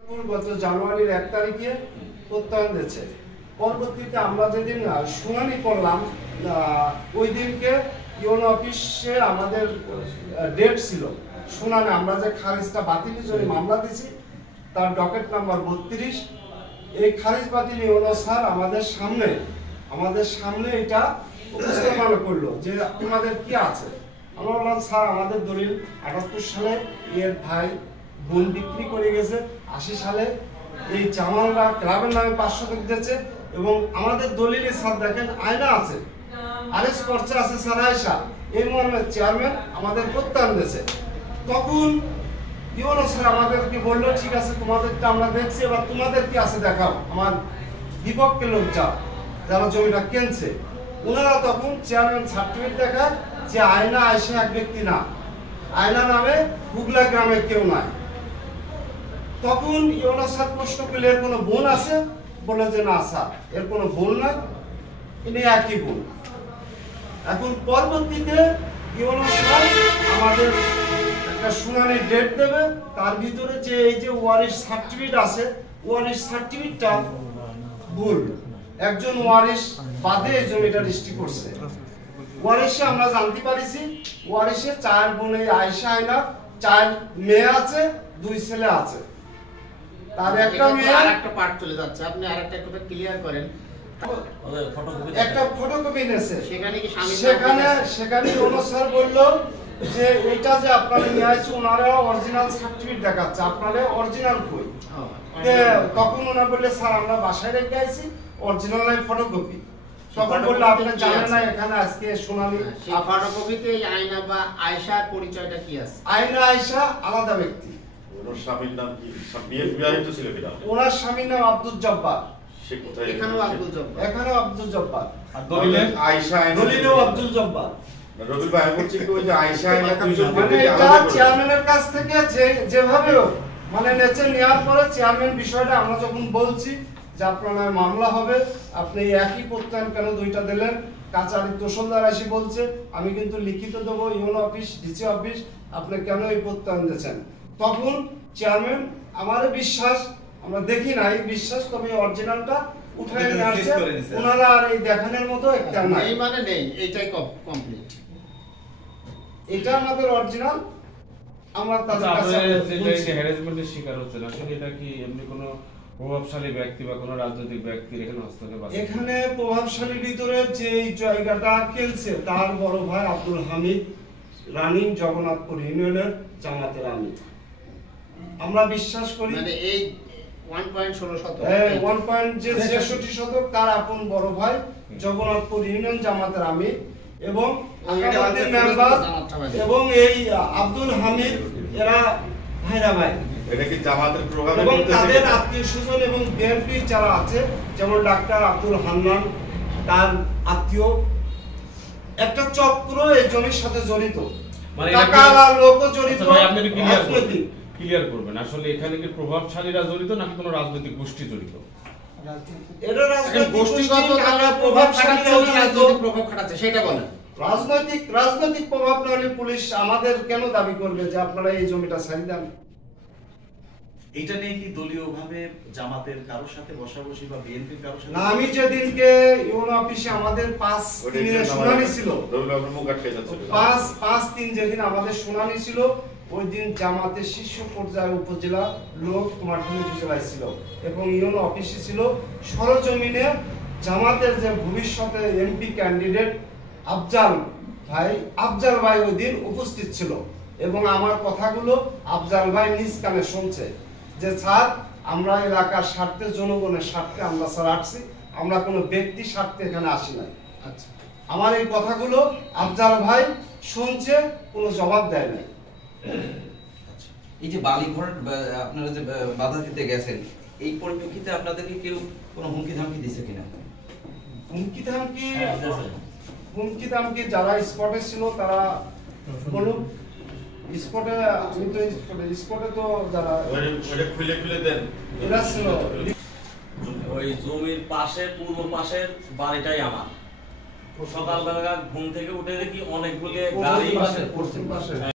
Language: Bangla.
গত জানুয়ারির 1 তারিখে প্রত্যয়ন দিয়েছে। পরবর্তীতে আমরা যেদিন শুনানি করলাম ওই দিনকে ইউনো অফিসে আমাদের ডেট ছিল শুনানি। আমরা যে খারিজটা বাতিলের জন্য মামলা দিয়েছি তার ডকেট নাম্বার 32। এই খারিজ বাতিল ইউনো স্যার আমাদের সামনে এটা উপস্থাপনা করলো যে আপনাদের কি আছে। আমরা বললাম স্যার আমাদের দলিল 78 সালে এর ভাই বোন বিক্রি করে গেছে, 80 সালে এই জামালরা ক্লাবের নামে 500 টাকা দিয়েছে এবং আমাদের দলিলে স্যার দেখেন আয়না আছে, আরএস পর্চা আছে স্যার আয়েশা, এই মর্মে চেয়ারম্যান আমাদের প্রত্যয়ন দিয়েছে। তখন ইউনো স্যার আমাদেরকে বললো ঠিক আছে তোমাদেরটা আমরা দেখছি, এবার তোমাদের কি আছে দেখাও। আমার বিপক্ষে লোক যারা জমিটা কিনছে ওনারা তখন চেয়ারম্যান সার্টিফিকেট দেখায় যে আয়না আয়েশা এক ব্যক্তি না, আয়না নামে হুগলা গ্রামে কেউ নাই। তখন ইউনো স্যার প্রশ্ন করলে এর কোনো বোন আছে, বলে যে না স্যার এর কোনো বোন নাই, ইনি একই বোন। এখন পরবর্তীতে ইউনো স্যার আমাদের একটা শুনানির ডেট দেবে, তার ভিতরে যে এই যে ওয়ারিশ সার্টিফিকেট আছে ওয়ারিশ সার্টিফিকেটটা ভুল, একজন ওয়ারিশ বাদে এই জমিটা রেজিস্ট্রি করছে। ওয়ারিশে আমরা জানতে পারিছি ওয়ারিশে 4 বোন, আয়েশা আয়না 4 মেয়ে আছে, 2 ছেলে আছে। তার একটা মেয়ে আরেকটা পার্ট চলে যাচ্ছে, আপনি আরেকটা একটু ক্লিয়ার করেন। একটা ফটোকপি নেছে, সেখানে ইউনো স্যার বললো যে এটা যে আপনারা নিয়ে আসছে ওনারা অরিজিনাল সার্টিফিকেট দেখাচ্ছে, আপনারা অরিজিনাল কই। তখন ওনারা বললে স্যার আমরা বাসায় রেখে আইছি, অরিজিনাল নাই ফটোকপি। তখন বললো আপনি জানেন না এখানে আজকে শুনানি। সেই ফটোকপিতে এই আয়না বা আয়েশার পরিচয়টা কি আছে? আয়না আয়েশা আলাদা ব্যক্তি। ওনার স্বামীর নাম কি? বিবাহিত ছিল কিনা? ওনার স্বামীর নাম আব্দুল জব্বার। সে কোথায়? এখানেও আব্দুল জব্বার। এখানেও আব্দুল জব্বার। আর দলিলে আয়েশা আয়না, দলিলেও আব্দুল জব্বার। রবিল ভাই বলছে কি ওই যে আয়েশা আয়না দুইজন মানে এটা চেয়ারম্যানের কাছ থেকে যেভাবে মানে নেচে নেওয়ার পরে চেয়ারম্যান বিষয়টা আমরা যখন বলছি যে আপনার মামলা হবে, আপনি একই প্রত্যয়ন কেন দুইটা দিলেন। কাচারি তহসিলদার এসে বলছে আমি কিন্তু লিখিত দেবো ইউনো অফিস ডিসি অফিস, আপনি কেন এই প্রত্যয়ন দিয়েছেন। তখন চেয়ারম্যান আমার বিশ্বাস, আমরা দেখি নাই বিশ্বাস, তবে অরিজিনালটা উঠায় নিয়ে আসছে ওনারা, আর এই দেখানোর মতো একটা নাই, এই মানে নেই, এইটাই কমপ্লিট। এটা আমাদের অরিজিনাল। আমরা তাদের কাছে যেটা হ্যারাসমেন্টের শিকার হচ্ছে না, সেটা এটা কি এমনি কোনো প্রভাবশালী ব্যক্তি বা কোনো রাজনৈতিক ব্যক্তির এখানে হস্তক্ষেপ আছে? এখানে প্রভাবশালীর ভিতরে যে জায়গাটা কিনছে তার বড় ভাই আব্দুল হামিদ, রানিং জগন্নাথপুর ইউনিয়নের জামাতের আমির। আমরা বিশ্বাস করি মানে এই 1.16 শতক, 1.66 শতক তার আপন বড় ভাই জগন্নাথপুর ইউনিয়ন জামাতের আমির এবং মেম্বার এবং এই আব্দুল হামিদ এরা ভাইরা ভাই। এটা কি জামাতের প্রভাবে এবং তাদের আত্মীয়স্বজন এবং বিএনপি যারা আছে যেমন ডাক্তার আব্দুল হান্নান তার আত্মীয়, একটা চক্র এই জমির সাথে জড়িত, মানে টাকাওয়ালা লোকও জড়িত। আপনি ক্লিয়ার করবেন আসলে এখানে কি প্রভাবশালীরা জড়িত নাকি কোনো রাজনৈতিক গোষ্ঠী জড়িত? এটা রাজনৈতিক গোষ্ঠীগত প্রভাব খাটাচ্ছে সেটা বলেন। রাজনৈতিক প্রভাব না হলে পুলিশ আমাদের কেন দাবি করবে যে আপনারা এই জমিটা ছাড়ি দেন? এটা নিয়ে কি দলীয়ভাবে জামাতের কারোর সাথে বসাবসি বা বিএনপির কারোর সাথে? না, আমি যেদিনকে ইউনো অফিসে আমাদের 5-3 শুনানি ছিল, 5-3 যেদিন আমাদের শুনানি ছিল ওই দিন জামাতের শীর্ষ পর্যায়ে উপজেলা লোক কুমারটুলি উপজেলায় ছিল এবং ইউনো অফিসে ছিল সরজমিনে জামাতের যে ভবিষ্যতে এমপি ক্যান্ডিডেট আফজাল ভাই ওই দিন উপস্থিত ছিল এবং আমার কথাগুলো আফজাল ভাই নিজ কানে শুনছে যে স্যার আমরা এলাকার স্বার্থে জনগণের স্বার্থে আমরা স্যার আসছি, আমরা কোনো ব্যক্তি স্বার্থে এখানে আসি নাই। আচ্ছা, আমার এই কথাগুলো আফজাল ভাই শুনছে, কোনো জবাব দেয় নাই। এই যে বালি ভরাট আপনারা যে বাধা দিতে গেছেন, এই পরিপ্রেক্ষিতে আপনাদেরকে কেউ কোনো হুমকি ধামকি দিছে কিনা? হুমকি ধামকি যারা স্পটে ছিল তারা বলুন। স্পটে আমি তো স্পটে তো যারা খুলে দেন এরা ছিল। ওই জমির পাশে পূর্ব পাশের বাড়িটাই আমার। সকালবেলা ঘুম থেকে উঠে দেখি অনেকগুলো গাড়ি পশ্চিম পাশে